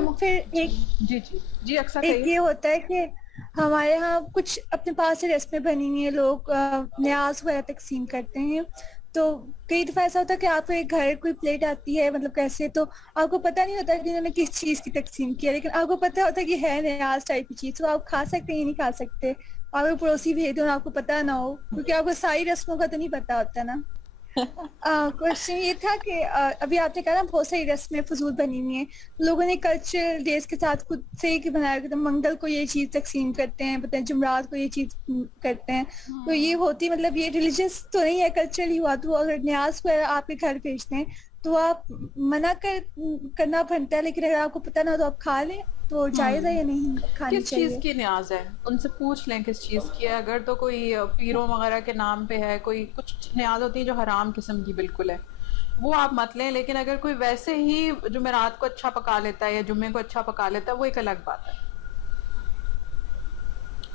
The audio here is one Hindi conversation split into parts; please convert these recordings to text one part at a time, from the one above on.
मैम फिर एक जी जी जी, अक्सर एक कहिए। ये होता है कि हमारे यहाँ कुछ अपने पास से रस्में बनी हुई है, लोग न्याज वगैरह तकसीम करते हैं। तो कई दफा ऐसा होता है कि आपको एक घर कोई प्लेट आती है, मतलब कैसे, तो आपको पता नहीं होता कि उन्होंने किस चीज की तकसीम की है, लेकिन आपको पता होता है कि है न्याज टाइप की चीज, तो आप खा सकते हैं या नहीं खा सकते। आपको पड़ोसी भेज दो, आपको पता ना हो, क्योंकि आपको सारी रस्मों का तो नहीं पता होता ना। क्वेश्चन ये था कि अभी आपने कहा ना बहुत सारी रस्में फजूल बनी हुई हैं। लोगों ने कल्चरल डेज के साथ खुद से ही बनाया कि तो मंगल को ये चीज तकसीम करते हैं, पता है जुमरात को ये चीज करते हैं। तो ये होती, मतलब ये रिलीजियस तो नहीं है, कल्चरली हुआ। तो अगर न्याज को आपके घर भेजते हैं तो आप मना करना बनता है, लेकिन अगर आपको पता ना हो तो आप खा लें, तो जायज है या नहीं खानी किस चीज़ चाहिए? की न्याज है, उनसे पूछ लें किस चीज़ की है। अगर तो कोई पीरों वगैरह के नाम पे है, कोई कुछ न्याज होती है जो हराम किस्म की बिल्कुल है, वो आप मत लें। लेकिन अगर कोई वैसे ही जुमेरात को अच्छा पका लेता है या जुम्मे को अच्छा पका लेता है, वो एक अलग बात है।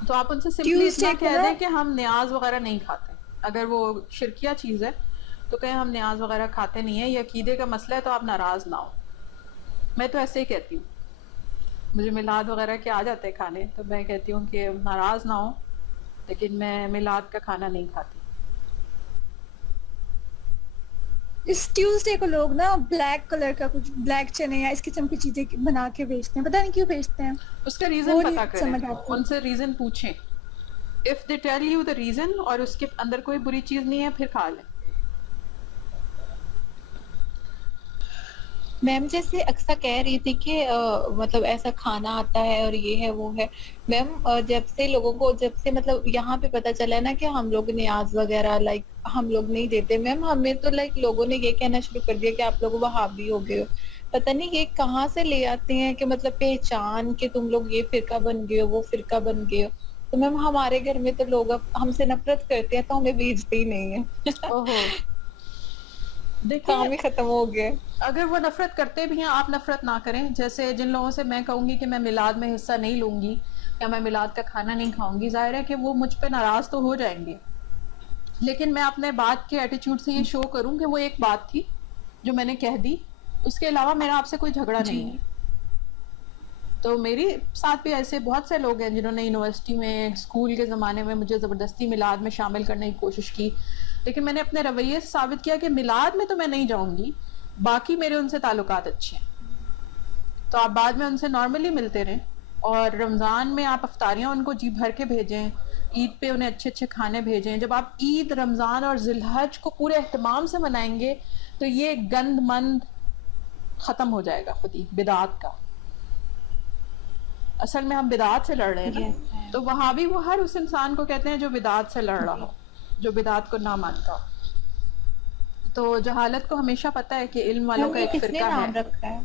तो आप उनसे सिंपली इतना ट्यूसडे को कह ना, दें कि हम न्याज वगैरह नहीं खाते। अगर वो शिरकिया चीज़ है तो कहें हम न्याज वगैरह खाते नहीं है, ये अकीदे का मसला है, तो आप नाराज़ ना हो। मैं तो ऐसे ही कहती हूँ। मुझे मिलाद वगैरह के आ जाते हैं खाने, तो मैं कहती हूँ कि नाराज़ ना हो, लेकिन मैं मिलाद का खाना नहीं खाती। इस ट्यूसडे को लोग ना ब्लैक कलर का कुछ, ब्लैक चने या इस किस्म की चीजें बना के बेचते हैं, पता नहीं क्यों बेचते हैं। उसका रीज़न वो नहीं पता करें, समझ आती। उनसे रीज़न पूछें। If they tell you the reason और उसके अंदर कोई बुरी चीज़ नहीं है, फिर खा लें। मैम जैसे अक्सर कह रही थी कि मतलब ऐसा खाना आता है और ये है वो है। मैम जब से लोगों को, जब से मतलब यहाँ पे पता चला है ना कि हम लोग न्याज वगैरह लाइक हम लोग नहीं देते मैम, हमें तो लाइक लोगों ने ये कहना शुरू कर दिया कि आप लोग वहाबी हो गए हो। पता नहीं ये कहाँ से ले आते हैं कि मतलब पहचान कि तुम लोग ये फिरका बन गए हो, वो फिरका बन गए हो। तो मैम हमारे घर में तो लोग अब हमसे नफरत करते हैं, तो हमें भेजते ही नहीं है। ओहो, देखिए, काम ही खत्म हो गया। अगर वो नफरत करते भी हैं, आप नफरत ना करें। जैसे जिन लोगों से मैं कहूँगी कि मैं मिलाद में हिस्सा नहीं लूँगी या मैं मिलाद का खाना नहीं खाऊंगी, जाहिर है कि वो मुझ पे नाराज़ तो हो जाएंगे। लेकिन मैं अपने बात के एटीट्यूड से ये शो करूँ कि वो एक बात थी जो मैंने कह दी, उसके अलावा मेरा आपसे कोई झगड़ा जी। नहीं है। तो मेरे साथ भी ऐसे बहुत से लोग हैं जिन्होंने यूनिवर्सिटी में, स्कूल के ज़माने में मुझे ज़बरदस्ती मिलाद में शामिल करने की कोशिश की, लेकिन मैंने अपने रवैये से साबित किया कि मिलाद में तो मैं नहीं जाऊँगी, बाकी मेरे उनसे ताल्लुकात अच्छे हैं। तो आप बाद में उनसे नॉर्मली मिलते रहें, और रमज़ान में आप अफ्तारियाँ उनको जी भर के भेजें, ईद पे उन्हें अच्छे अच्छे खाने भेजें। जब आप ईद, रमज़ान और जिलहज को पूरे एहतमाम से मनाएंगे, तो ये गंद मंद ख़त्म हो जाएगा खुद ही, बिदात का। असल में हम बिदात से लड़ रहे हैं यस ना। मैम। तो वहाबी वो हर उस इंसान को कहते हैं जो बिदात से लड़ रहा हो, जो बिदात को ना मानता हो। तो जहालत को हमेशा पता है कि इल्म वालों मैम का ये एक किसने फ़िरका है। नाम रखा है?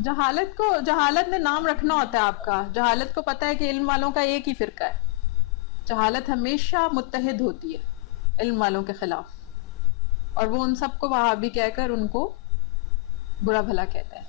जहालत को, जहालत ने नाम रखना होता है आपका। जहालत को पता है कि इल्म वालों का एक ही फ़िरका है। जहालत हमेशा मुत्तहिद होती है इल्म वालों के खिलाफ, और वो उन सबको वहाबी कहकर उनको बुरा भला कहता है।